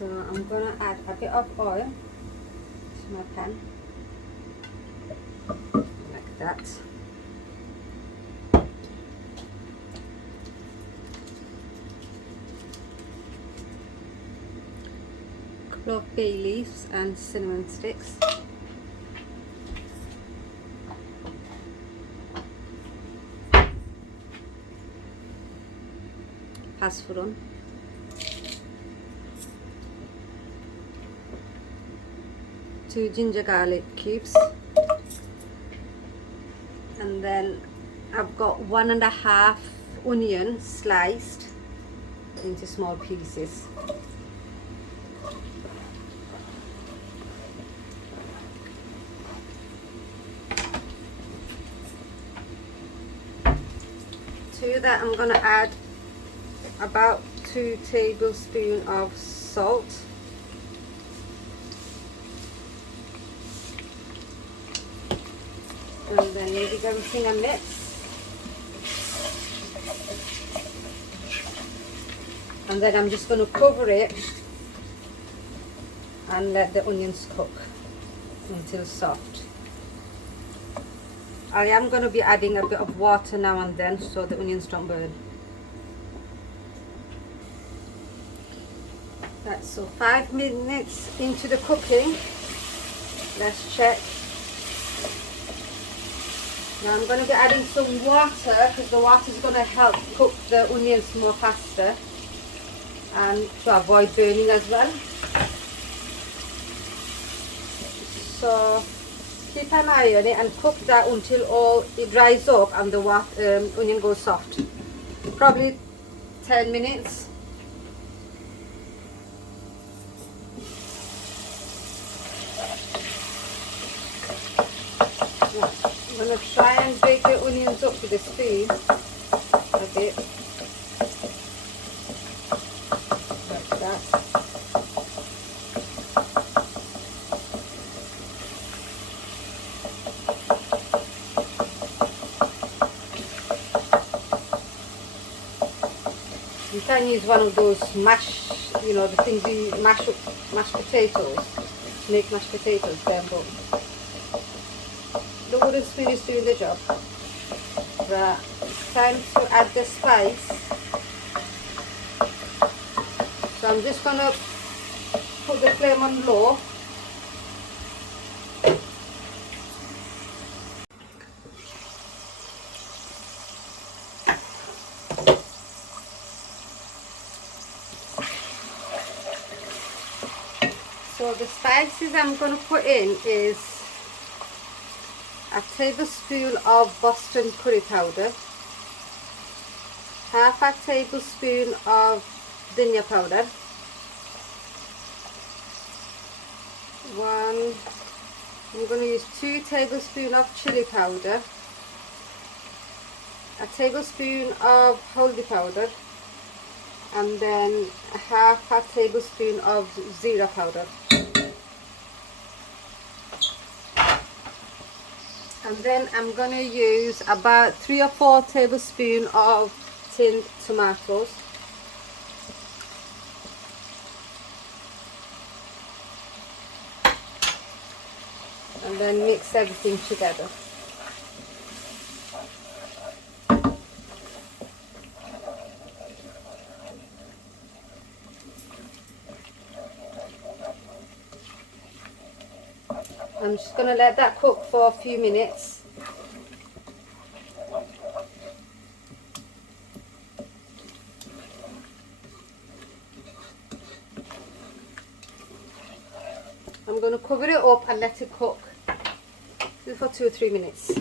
So I'm gonna add a bit of oil to my pan, like that. A couple of bay leaves and cinnamon sticks. Pasforon. 2 ginger garlic cubes, and then I've got 1.5 onion sliced into small pieces. To that I'm going to add about 2 tablespoons of salt. And then maybe give everything a mix. And then I'm just going to cover it and let the onions cook until soft. I am going to be adding a bit of water now and then so the onions don't burn. Right, so 5 minutes into the cooking, let's check. Now I'm going to be adding some water because the water is going to help cook the onions more faster and to avoid burning as well. So keep an eye on it and cook that until all it dries up and the onion goes soft. Probably 10 minutes. I'm going to try and break the onions up with a spoon a bit, like that. You can use one of those the things you mash up mashed potatoes, to make mashed potatoes then, but the wooden spoon is doing the job. Right, it's time to add the spice. So I'm just going to put the flame on low. So the spices I'm going to put in is a tablespoon of Boston curry powder, half a tablespoon of dhania powder, I'm going to use 2 tablespoons of chili powder, a tablespoon of haldi powder, and then half a tablespoon of zira powder. And then I'm going to use about 3 or 4 tablespoons of tinned tomatoes. And then mix everything together. I'm just going to let that cook for a few minutes. I'm going to cover it up and let it cook for 2 or 3 minutes.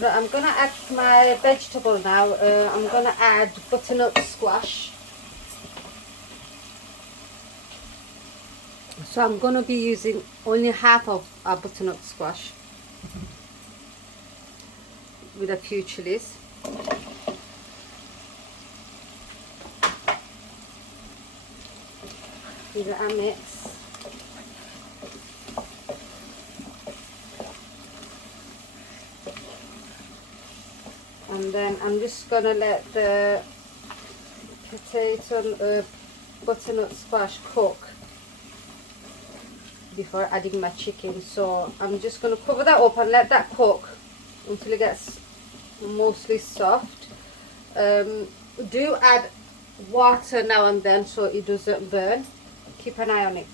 Right, I'm going to add my vegetable now. I'm going to add butternut squash. So I'm going to be using only half of a butternut squash with a few chilies. Give it a mix. And then I'm just gonna let the potato and butternut squash cook before adding my chicken. So I'm just gonna cover that up and let that cook until it gets mostly soft. Do add water now and then so it doesn't burn. Keep an eye on it.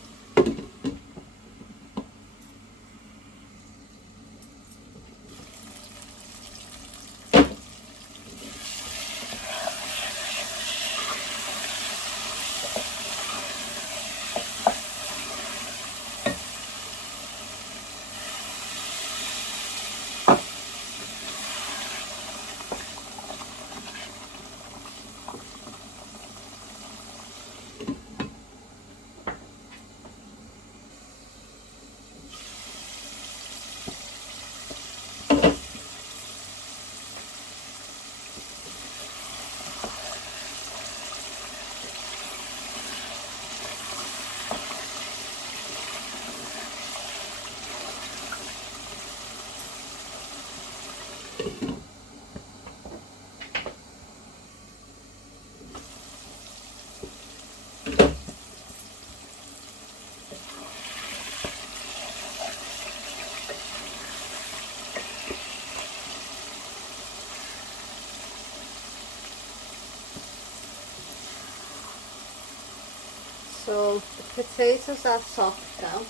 So the potatoes are soft now.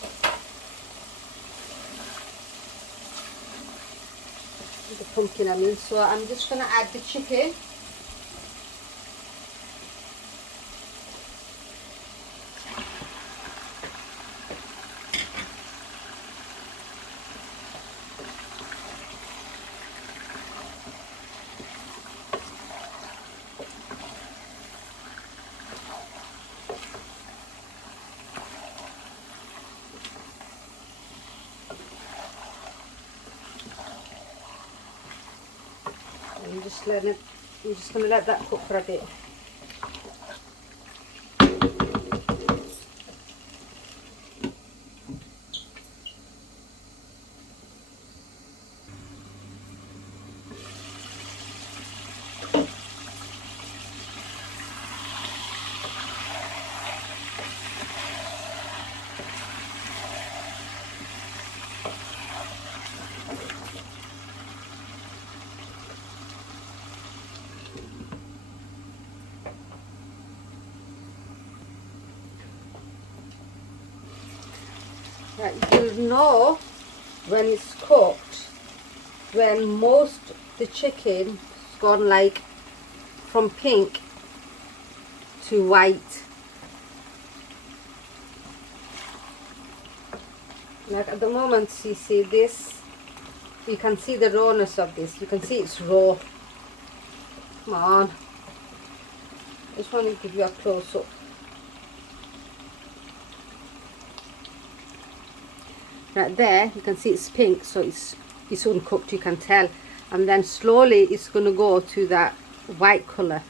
The pumpkin, I mean. So I'm just going to add the chicken. I'm just going to let that cook for a bit. Right, you'll know when it's cooked when most the chicken's gone like from pink to white. Like at the moment you see this, you can see the rawness of this, you can see it's raw. Come on, I just want to give you a close up. Right there you can see it's pink, so it's uncooked, you can tell, and then slowly it's going to go to that white colour.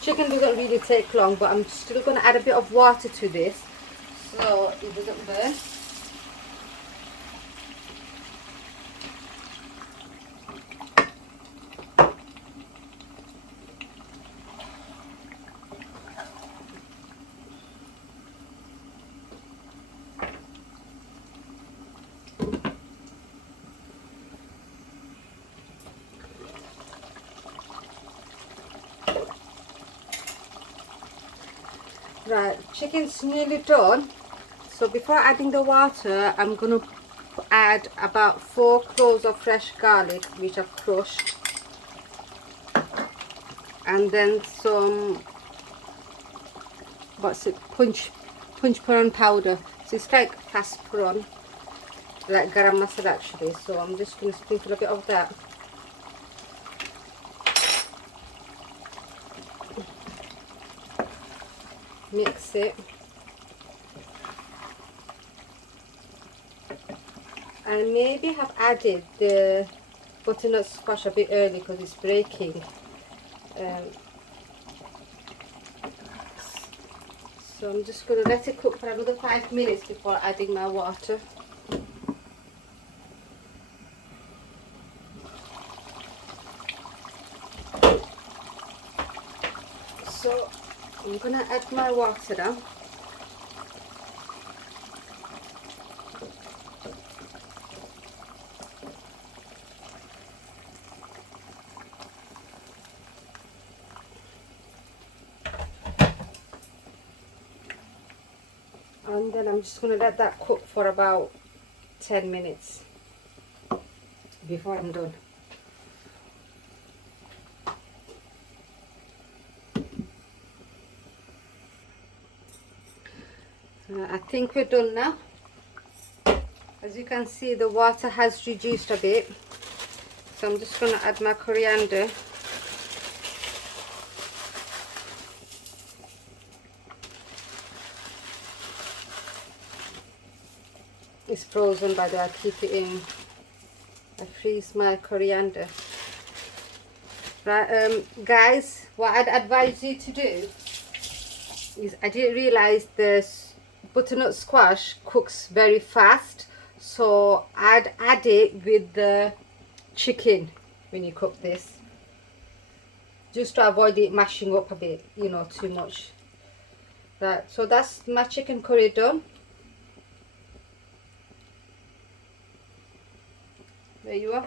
Chicken doesn't really take long, but I'm still going to add a bit of water to this so it doesn't burn. Right, chicken's nearly done. So before adding the water, I'm going to add about 4 cloves of fresh garlic, which I've crushed. And then some, what's it, punch puran powder. So it's like pasporan, like garam masala actually. So I'm just going to sprinkle a bit of that. Mix it. And maybe have added the butternut squash a bit early because it's breaking. So I'm just going to let it cook for another 5 minutes before adding my water. So I'm going to add my water now. And then I'm just going to let that cook for about 10 minutes before I'm done. I think we're done now. As you can see, the water has reduced a bit. So I'm just going to add my coriander. It's frozen, by the way. I keep it in. I freeze my coriander. Right, guys, what I'd advise you to do is, I didn't realize this butternut squash cooks very fast, so I'd add it with the chicken when you cook this, just to avoid it mashing up a bit, you know, too much. Right, so that's my chicken curry done. There you are.